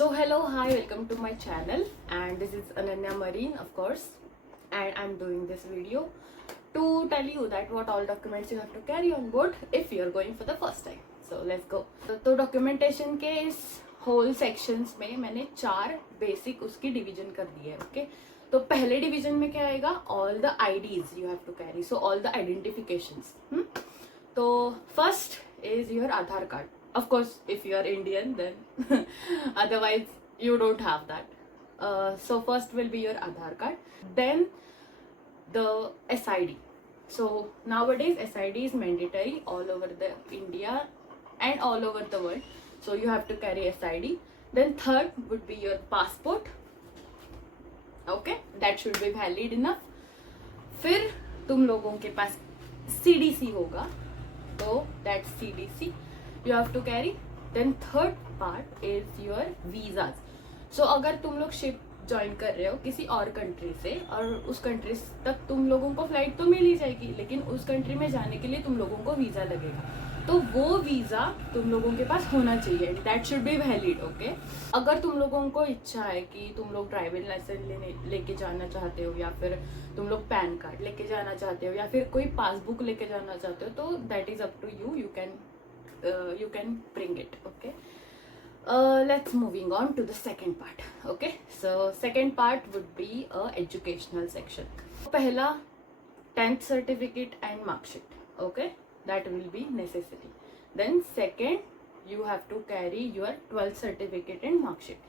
So hello, hi, welcome to my channel, and this is Ananya Marine, of course, and I'm doing this video to tell you that what all documents you have to carry on board if you're going for the first time. So let's go. तो documentation के इस whole sections में मैंने 4 basic उसकी division कर दी है, okay? तो पहले division में क्या आएगा? All the IDs you have to carry, so all the identifications. तो first is your Aadhaar card. Of course, if you are Indian, then otherwise you don't have that. So first will be your Aadhaar card, then the SID. So nowadays SID is mandatory all over the India and all over the world. So you have to carry SID. Then third would be your passport. Okay, that should be valid enough. फिर तुम लोगों के पास CDC होगा, तो that CDC you have to carry. Then third part is your visas. So अगर तुम लोग ship join कर रहे हो किसी और कंट्री से और उस कंट्री तक तुम लोगों को फ्लाइट तो मिल ही जाएगी, लेकिन उस कंट्री में जाने के लिए तुम लोगों को वीज़ा लगेगा, तो वो वीज़ा तुम लोगों के पास होना चाहिए. That should be valid. Okay, अगर तुम लोगों को इच्छा है कि तुम लोग ड्राइविंग लाइसेंस लेके जाना चाहते हो, या फिर तुम लोग पैन कार्ड लेके जाना चाहते हो, या फिर कोई पासबुक लेके जाना चाहते हो, तो that is up to you. You can bring it. Okay, let's moving on to the second part. Okay, so second part would be a educational section. पहला 10th certificate and mark sheet. Okay, that will be necessary. Then second you have to carry your 12th certificate and mark sheet.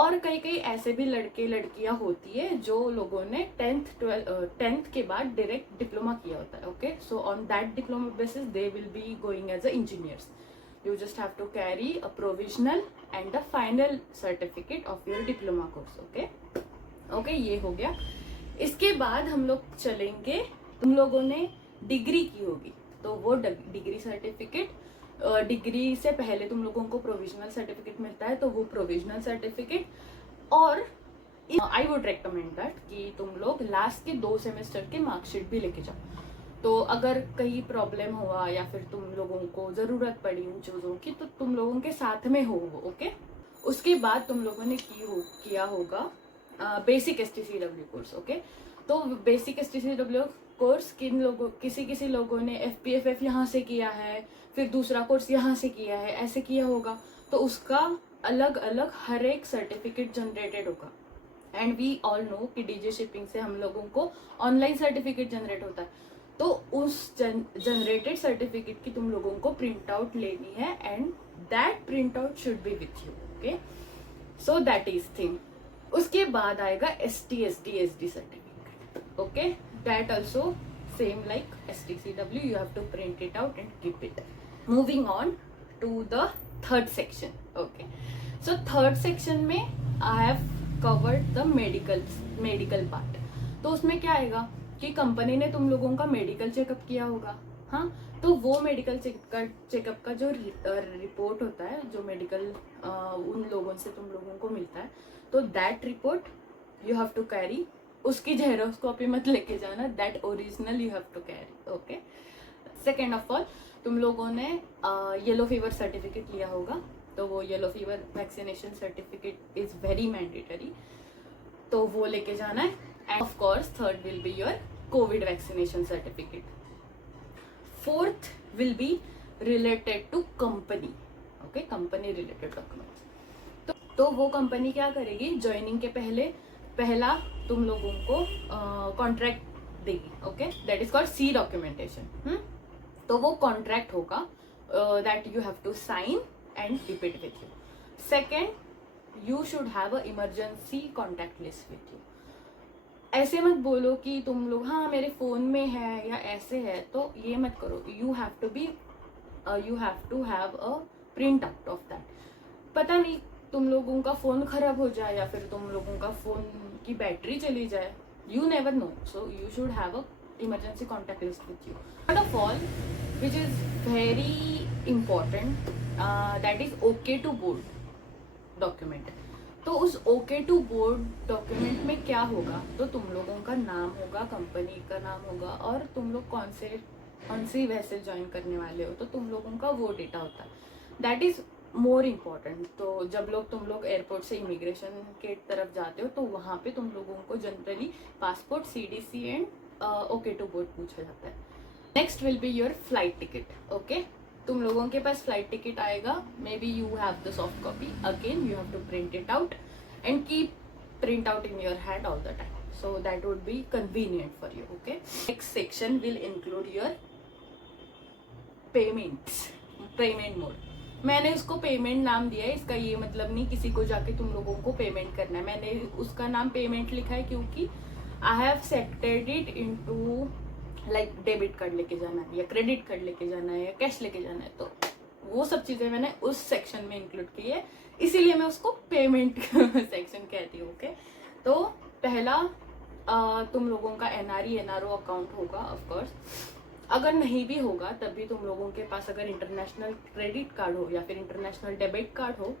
और कई ऐसे भी लड़के लड़कियां होती है जो लोगों ने 10th के बाद डायरेक्ट डिप्लोमा किया होता है. Okay, so on that diploma basis they will be going as a engineers. You just have to carry a provisional and the final certificate of your diploma course. Okay, ये हो गया. इसके बाद हम लोग चलेंगे, तुम लोगों ने डिग्री की होगी तो वो डिग्री सर्टिफिकेट, डिग्री से पहले तुम लोगों को प्रोविजनल सर्टिफिकेट मिलता है, तो वो प्रोविजनल सर्टिफिकेट. और आई वुड रेकमेंड दैट कि तुम लोग लास्ट के 2 सेमेस्टर के मार्कशीट भी लेके जाओ. तो अगर कहीं प्रॉब्लम हुआ या फिर तुम लोगों को ज़रूरत पड़ी उन चीज़ों की, तो तुम लोगों के साथ में हो वो. ओके, उसके बाद तुम लोगों ने किया होगा बेसिक STCW कोर्स. ओके, तो बेसिक STCW कोर्स किसी लोगों ने FPFF यहाँ से किया है, फिर दूसरा कोर्स यहाँ से किया है, ऐसे किया होगा, तो उसका अलग अलग हर एक सर्टिफिकेट जनरेटेड होगा. एंड वी ऑल नो कि डीजे शिपिंग से हम लोगों को ऑनलाइन सर्टिफिकेट जनरेट होता है, तो उस जनरेटेड सर्टिफिकेट की तुम लोगों को प्रिंट आउट लेनी है, and that print out should be with you. Okay, so that is thing. उसके बाद आएगा ST/SD certificate. Okay, that also same like STCW, you have to print it out and keep it. Moving on to the third section. Okay, so third section में I have covered the medical part. तो उसमें क्या आएगा कि company ने तुम लोगों का मेडिकल चेकअप किया होगा. हाँ, तो वो मेडिकल चेकअप का जो रिपोर्ट होता है, जो मेडिकल उन लोगों से तुम लोगों को मिलता है, तो that report you have to carry. उसकी जेरोक्स कॉपी मत लेके जाना, that original you have to carry. Okay, second of all तुम लोगों ने येलो फीवर सर्टिफिकेट लिया होगा, तो वो yellow fever vaccination certificate is very mandatory, तो वो लेके जाना है. And of course third will be your covid vaccination certificate. Fourth will be related to company. Okay, company related documents. तो वो कंपनी क्या करेगी, ज्वाइनिंग के पहला तुम लोगों को कॉन्ट्रैक्ट देगी. Okay, that is called C documentation. तो वो कॉन्ट्रैक्ट होगा that you have to sign and keep it with you. Second, you should have a emergency contact list with you. ऐसे मत बोलो कि तुम लोग हाँ मेरे फ़ोन में है या ऐसे है, तो ये मत करो. You have to have a print out of that. पता नहीं तुम लोगों का फ़ोन ख़राब हो जाए या फिर तुम लोगों का फ़ोन की बैटरी चली जाए, you never know, so you should have a emergency contact list with you. Third of all which is very important, that is okay to board document. तो उस ओके टू बोर्ड डॉक्यूमेंट में क्या होगा, तो तुम लोगों का नाम होगा, कंपनी का नाम होगा, और तुम लोग कौन सी वैसे ज्वाइन करने वाले हो, तो तुम लोगों का वो डेटा होता है. दैट इज़ मोर इम्पॉर्टेंट, तो जब तुम लोग एयरपोर्ट से इमिग्रेशन के तरफ जाते हो तो वहाँ पे तुम लोगों को generally passport, CDC and okay to board पूछा जाता है. Next will be your flight ticket. Okay, तुम लोगों के पास फ्लाइट टिकट आएगा. Maybe you have the soft copy. Again you have to print it out and keep print out in your hand all the time, so that would be convenient for you. Okay, next section will include your payments, payment mode. मैंने उसको payment नाम दिया है, इसका ये मतलब नहीं किसी को जाके तुम लोगों को पेमेंट करना है. मैंने उसका नाम पेमेंट लिखा है क्योंकि I have selected it into like debit card लेके जाना है या क्रेडिट कार्ड लेके जाना है या कैश लेके जाना है, तो वो सब चीज़ें मैंने उस सेक्शन में इंक्लूड की है, इसीलिए मैं उसको पेमेंट सेक्शन कहती हूँ. ओके, तो पहला तुम लोगों का NRE NRO अकाउंट होगा. ऑफ कोर्स अगर नहीं भी होगा तब भी तुम लोगों के पास अगर इंटरनेशनल क्रेडिट कार्ड हो या फिर इंटरनेशनल डेबिट कार्ड हो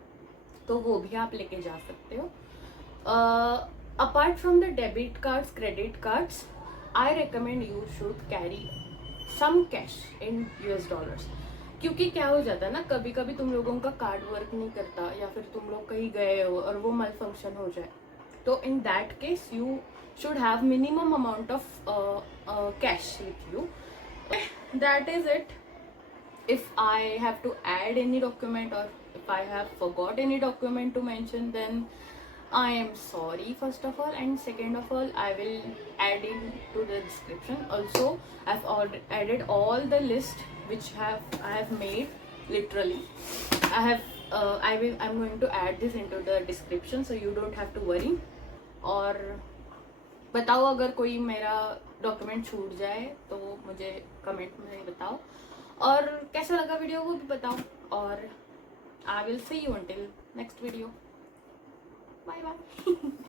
तो वो भी आप लेके जा सकते हो. Apart from the debit cards, credit cards, I recommend you should carry some cash in US dollars. क्योंकि क्या हो जाता है ना, कभी कभी तुम लोगों का कार्ड वर्क नहीं करता या फिर तुम लोग कहीं गए हो और वो मल फंक्शन हो जाए, तो in that case you should have minimum amount of cash with you. That is it. If I have to add any document or if I have forgot any document to mention, then I am sorry first of all, and second of all I will add in to the description. Also I've added all the list which I have made literally. I'm going to add this into the description so you don't have to worry. और बताओ अगर कोई मेरा document छूट जाए तो मुझे comment में बताओ, और कैसा लगा वीडियो वो भी बताओ, और I will see you until next video. Bye bye.